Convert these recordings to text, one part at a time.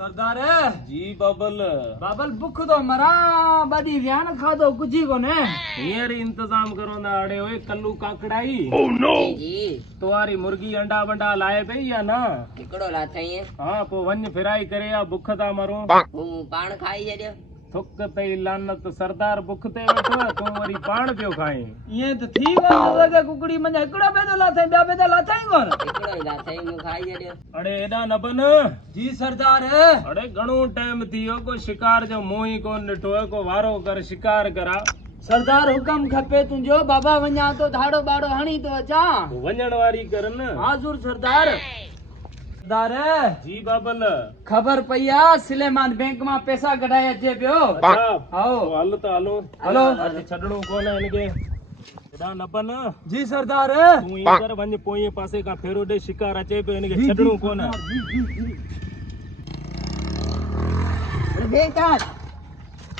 सरदार जी बाबल बाबल बुख तो मरा बड़ी व्यान खादो कुछ ही कोने हींअर इंतजाम करो ना अड़े ओए कल्लू काकड़ाई जी तुम्हारी मुर्गी अंडा बंडा लाए पई या ना हिकिड़ो लाथई हाँ पो वञ फिराई करे या बुख था मरो हूं पाण खाई छॾियो थुक तई लानत सरदार बुख ते वेठो आहे, तूं वरी पाण पियो खाई ये तो थी वने लगे कुकड़ी मन एकड़ो बेदो लाथई बया बेदा लाथई कोन हिकिड़ो ई लाथई मूं खाई छॾियो अड़े एॾा न बन जी सरदार अड़े घणो टाइम थी वियो को शिकार जो मोह ई कोन ॾिठो आहे को वारो कर शिकार करा सरदार हुकम खपे तुंजो बाबा वञा तो धाड़ो बाड़ो हणी तो अचा वञण वारी कर न हाजुर सरदार सरदार जी बाबल खबर पईया सुलेमान बैंक में पैसा कढाए अचे पियो अच्छा आओ तो हल त हलो हलो अॼु छॾणो कोन हिनखे एॾा न बन जी सरदार तूं ईअं कर वञ पोएं पासे खां फेरो ॾे शिकार अचे पियो हिनखे छॾणो कोन बेकार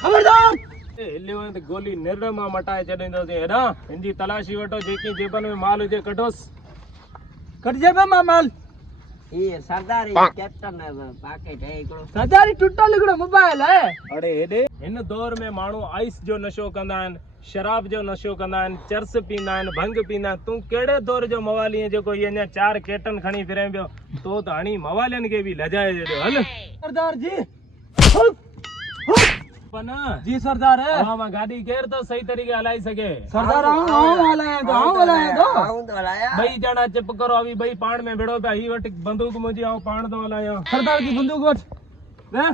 खबरदार हिलियो त गोली निर मां मटाए छॾींदोसीं हेॾां हिनजी तलाशी वठो जेकी जेबन में माल हुजे कढोसि कटजे पे माल ये सरदार कैप्टन पैकेट है हिकिड़ो सरदार टुटल हिकिड़ो मोबाइल है अड़े हेॾे हिन दौर में माण्हू आइस जो नशो कंदा आहिनि शराब जो नशो कंदा आहिनि चर्स पींदा आहिनि भंग पींदा आहिनि तूं कहिड़े दौर जो मवाली जेको हीअ अञा 4 केटन खणी फिरे पियो तो त हणी मवालियुनि खे बि लजाए छॾियो हल सरदार जी पन जी सरदार हवा मां गाॾी केर तो सही तरीक़े हलाई सघे सरदार आऊं हलायां तो आऊं तो हलाया ॿई ॼणा चिप करो अभी ॿई पाण में भिड़ो पिया ही वटि बंदूक मुंहिंजी आऊं पाण थो हलायां सरदार जी बंदूक वठ वे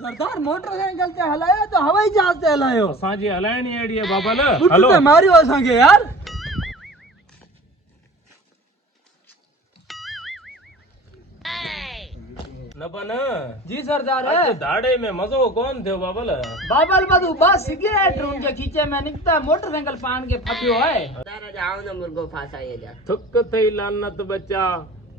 सरदार मोटरसाइकिल ते हलायो तो हवाई जहाज ते हलायो असांजी हलाइणी अहिड़ी आहे बाबा न बुट हलो ते मारियो असांखे यार न बन जी सरदार अॼु धाड़े में मज़ो कोन थियो बाबल बाबल बदू बस सिगरेट उनके खींचे में निकता मोटरसाइकिल पान के फटियो है सरदार जाऊं न मुर्गो फासाई जा थुक थई लानत बच्चा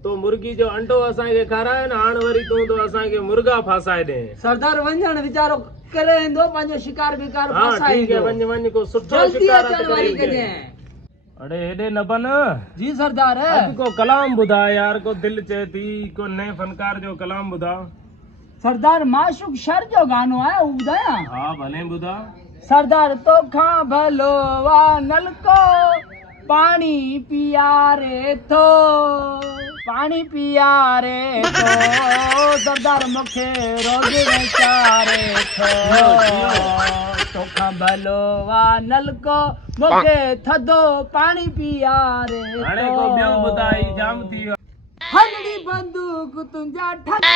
तो मुर्गी जो अंडो असांखे खाराए न हाणे वरी तूं तो असांखे मुर्गा फासाए ॾे सरदार वंजण वीचारो करे ईंदो पंहिंजो शिकार बिकार हाँ फसाई ठीक है वञ वञ को सुठो जल्दी शिकार अचण करे वारी ईंदे। कजे अड़े हेॾे न बन जी सरदार अॼु को कलाम ॿुधा यार को दिल चए थी को नए फनकार जो कलाम ॿुधा सरदार माशूक शर जो गानो है वो ॿुधायां हा भले ॿुधा सरदार तो खां भलो वा नलको पानी पियारे थो पानी पियारे थो सरदार मूंखे रोज़ वीचारे थो तोखां भलो वा नलको मूंखे थधो पानी पियारे हाणे को ॿियो ॿुधाई जाम थी वियो हलड़ी बंदूक तुंहिंजा ठगा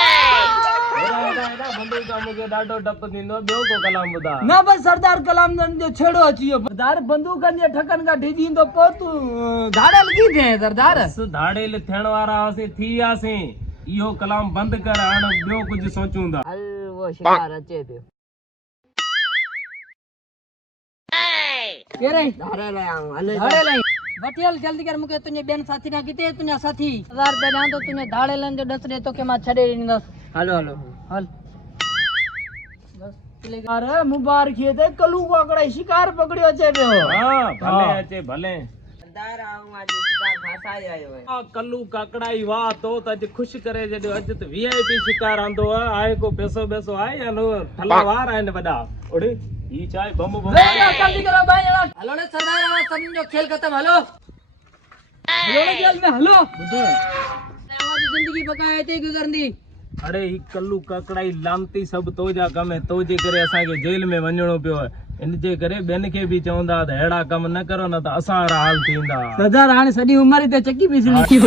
बंदूक खां मूंखे ॾाढो डपु थींदो ॿियो को कलाम ॿुधा न बस सरदार कलाम जो छेड़ो अची वियो सरदार बंदूकनि जे ठकनि खां डिॼी ईंदो पोइ तूं धाड़े लॻी थिए सरदार बस धाड़ेल थियण वारा हुआसीं थी वियासीं इहो कलाम बंदि कर हाणे ॿियो कुझु सोचूं था हल वो शिकार अचे पियो केरे धारे ले आऊं हल धाड़े लाई वटियल जल्दी कर मूंखे तुंहिंजे ॿियनि साथी ना किथे तुंहिंजा साथी 1000 रुपया ॾियां तो तुंहिंजे धाड़े लन जो ॾस ॾे तोखे मां छॾे ॾींदुसि हलो हलो हल अरे मुबारक ते कलू पकड़े शिकार पकड़ियो अचे पियो हाँ भले अचे भले सरदार आऊं आज शिकार फासाई आयो है आ कल्लू काकड़ाई वाह तो त अॼु ख़ुशि करे छॾियो अॼु त VIP शिकार आंदो आहे को पैसो आहे या न थला वार आहिनि वॾा ओड़े ही चाहे बम बम जल्दी करो भाई हलो ने सरदार आवाज सभिनि जो खेल खत्म हलो हलो ने जेल में हलो आवाज जिंदगी बकाए ते गुज़रंदी अरे ही कल्लू काकड़ाई लानती सभु तोजा कम है तोजे करे असांखे जेल में वञणो पियो आहे इन जे करे ॿियनि खे बि चवंदा त अहिड़ा कम न करो न त असां वारा हाल थींदा सरदार हाणे सॼी उमिरि ते चकी पीसणी थी